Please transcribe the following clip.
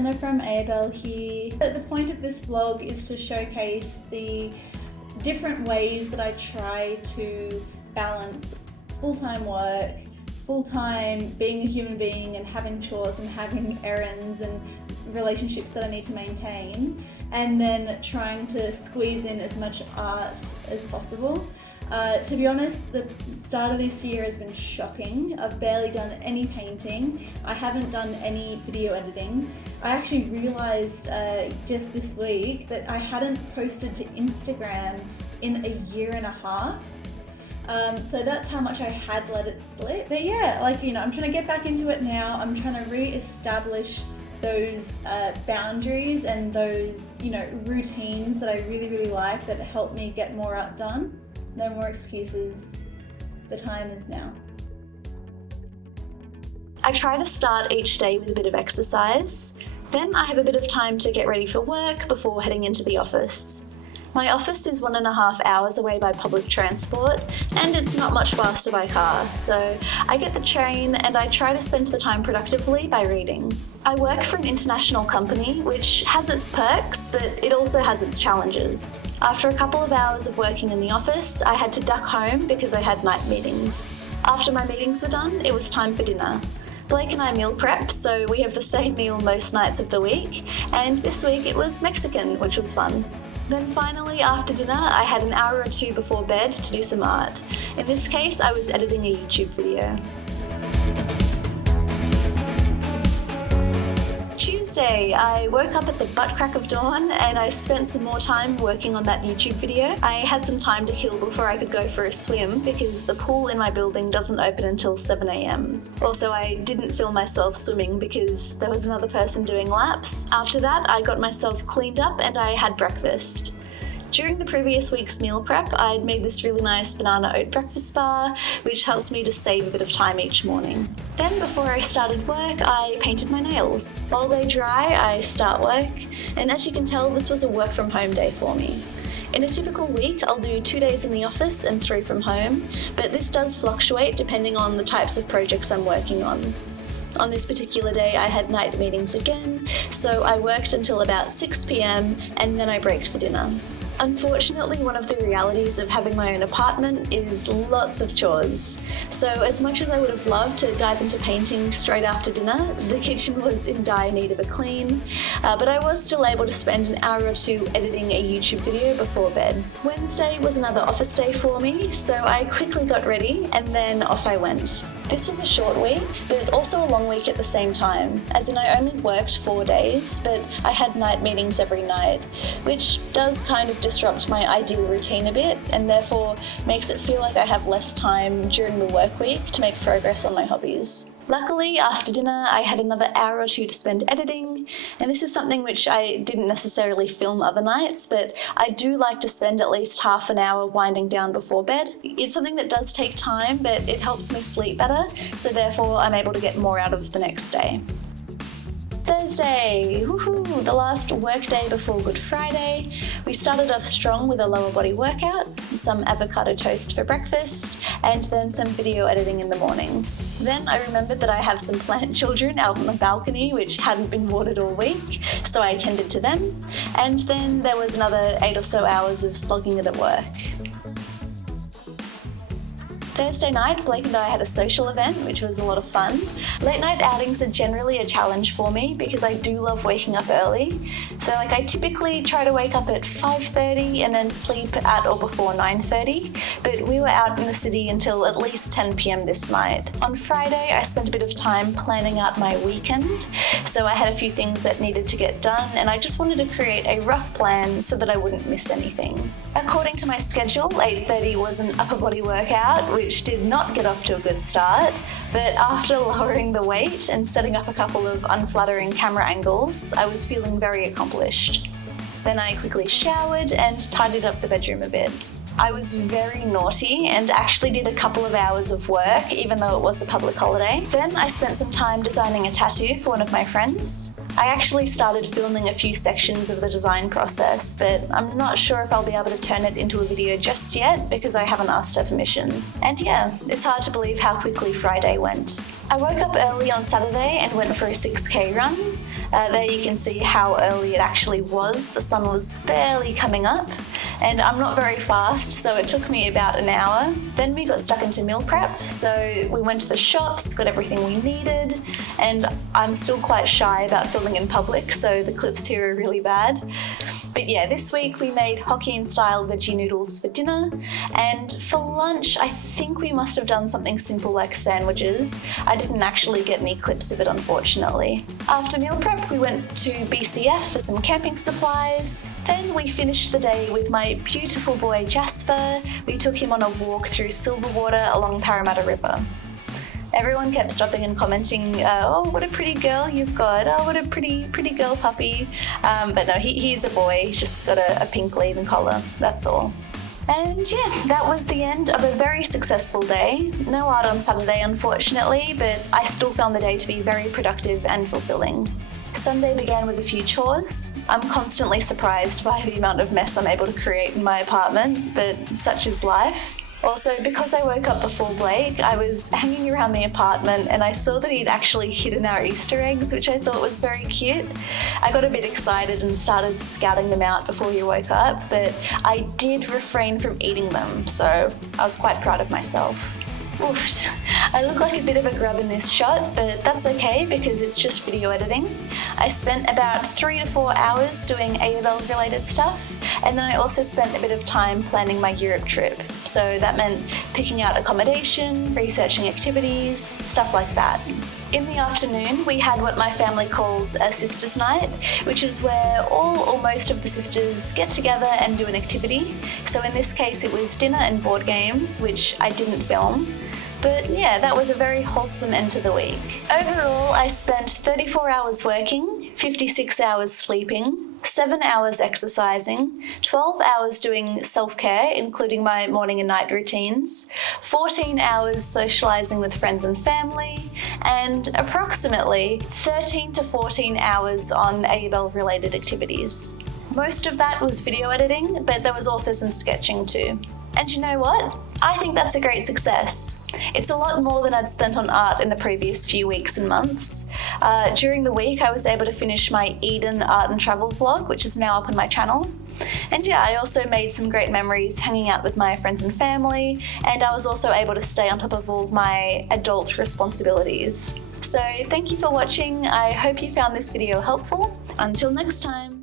Emma from Aeobhel here. The point of this vlog is to showcase the different ways that I try to balance full-time work, full-time being a human being and having chores and having errands and relationships that I need to maintain, and then trying to squeeze in as much art as possible. To be honest, the start of this year has been shocking. I've barely done any painting. I haven't done any video editing. I actually realised just this week that I hadn't posted to Instagram in a year and a half. So that's how much I had let it slip. But yeah, I'm trying to get back into it now. I'm trying to re-establish those boundaries and those, routines that I really like that help me get more art done. No more excuses. The time is now. I try to start each day with a bit of exercise. Then I have a bit of time to get ready for work before heading into the office. My office is 1.5 hours away by public transport, and it's not much faster by car, so I get the train and I try to spend the time productively by reading. I work for an international company, which has its perks, but it also has its challenges. After a couple of hours of working in the office, I had to duck home because I had night meetings. After my meetings were done, it was time for dinner. Blake and I meal prep, so we have the same meal most nights of the week, and this week it was Mexican, which was fun. Then finally, after dinner, I had an hour or two before bed to do some art. In this case, I was editing a YouTube video. Tuesday, I woke up at the butt crack of dawn and I spent some more time working on that YouTube video. I had some time to kill before I could go for a swim because the pool in my building doesn't open until 7 a.m. Also, I didn't film myself swimming because there was another person doing laps. After that, I got myself cleaned up and I had breakfast. During the previous week's meal prep, I'd made this really nice banana oat breakfast bar, which helps me to save a bit of time each morning. Then before I started work, I painted my nails. While they dry, I start work, and as you can tell, this was a work from home day for me. In a typical week, I'll do 2 days in the office and 3 from home, but this does fluctuate depending on the types of projects I'm working on. On this particular day, I had night meetings again, so I worked until about 6 p.m. and then I braked for dinner. Unfortunately, one of the realities of having my own apartment is lots of chores. So as much as I would have loved to dive into painting straight after dinner, the kitchen was in dire need of a clean, but I was still able to spend an hour or two editing a YouTube video before bed. Wednesday was another office day for me, so I quickly got ready and then off I went. This was a short week, but also a long week at the same time, as in I only worked 4 days, but I had night meetings every night, which does kind of disrupt my ideal routine a bit, and therefore makes it feel like I have less time during the work week to make progress on my hobbies. Luckily, after dinner, I had another hour or two to spend editing, and this is something which I didn't necessarily film other nights, but I do like to spend at least half an hour winding down before bed. It's something that does take time, but it helps me sleep better, so therefore I'm able to get more out of the next day. Thursday, woohoo, the last work day before Good Friday. We started off strong with a lower body workout, some avocado toast for breakfast, and then some video editing in the morning. Then I remembered that I have some plant children out on the balcony which hadn't been watered all week, so I attended to them, and then there was another 8 or so hours of slogging it at work. Thursday night, Blake and I had a social event, which was a lot of fun. Late night outings are generally a challenge for me because I do love waking up early. So I typically try to wake up at 5:30 and then sleep at or before 9:30, but we were out in the city until at least 10 p.m. this night. On Friday, I spent a bit of time planning out my weekend, so I had a few things that needed to get done, and I just wanted to create a rough plan so that I wouldn't miss anything. According to my schedule, 8:30 was an upper body workout, which did not get off to a good start, but after lowering the weight and setting up a couple of unflattering camera angles, I was feeling very accomplished. Then I quickly showered and tidied up the bedroom a bit. I was very naughty and actually did a couple of hours of work, even though it was a public holiday. Then I spent some time designing a tattoo for one of my friends. I actually started filming a few sections of the design process, but I'm not sure if I'll be able to turn it into a video just yet because I haven't asked her permission. And yeah, it's hard to believe how quickly Friday went. I woke up early on Saturday and went for a 6K run. There you can see how early it actually was. The sun was barely coming up, and I'm not very fast, so it took me about an hour. Then we got stuck into meal prep, so we went to the shops, got everything we needed, and I'm still quite shy about filming in public, so the clips here are really bad. But yeah, this week we made Hokkien-style veggie noodles for dinner, and for lunch I think we must have done something simple like sandwiches. I didn't actually get any clips of it, unfortunately. After meal prep, we went to BCF for some camping supplies. Then we finished the day with my beautiful boy Jasper. We took him on a walk through Silverwater along Parramatta River. Everyone kept stopping and commenting, oh, what a pretty girl you've got. Oh, what a pretty girl puppy. But no, he's a boy. He's just got a pink lead and collar. That's all. And yeah, that was the end of a very successful day. No art on Saturday, unfortunately, but I still found the day to be very productive and fulfilling. Sunday began with a few chores. I'm constantly surprised by the amount of mess I'm able to create in my apartment, but such is life. Also, because I woke up before Blake, I was hanging around the apartment and I saw that he'd actually hidden our Easter eggs, which I thought was very cute. I got a bit excited and started scouting them out before he woke up, but I did refrain from eating them, so I was quite proud of myself. Oof, I look like a bit of a grub in this shot, but that's okay because it's just video editing. I spent about 3 to 4 hours doing Aeobhel related stuff, and then I also spent a bit of time planning my Europe trip. So that meant picking out accommodation, researching activities, stuff like that. In the afternoon, we had what my family calls a sisters' night, which is where all or most of the sisters get together and do an activity. So in this case, it was dinner and board games, which I didn't film. But yeah, that was a very wholesome end to the week. Overall, I spent 34 hours working, 56 hours sleeping, 7 hours exercising, 12 hours doing self-care, including my morning and night routines, 14 hours socialising with friends and family, and approximately 13 to 14 hours on Aeobhel related activities. Most of that was video editing, but there was also some sketching too. And you know what? I think that's a great success. It's a lot more than I'd spent on art in the previous few weeks and months. During the week, I was able to finish my Eden art and travel vlog, which is now up on my channel. And yeah, I also made some great memories hanging out with my friends and family, and I was also able to stay on top of all of my adult responsibilities. So thank you for watching. I hope you found this video helpful. Until next time.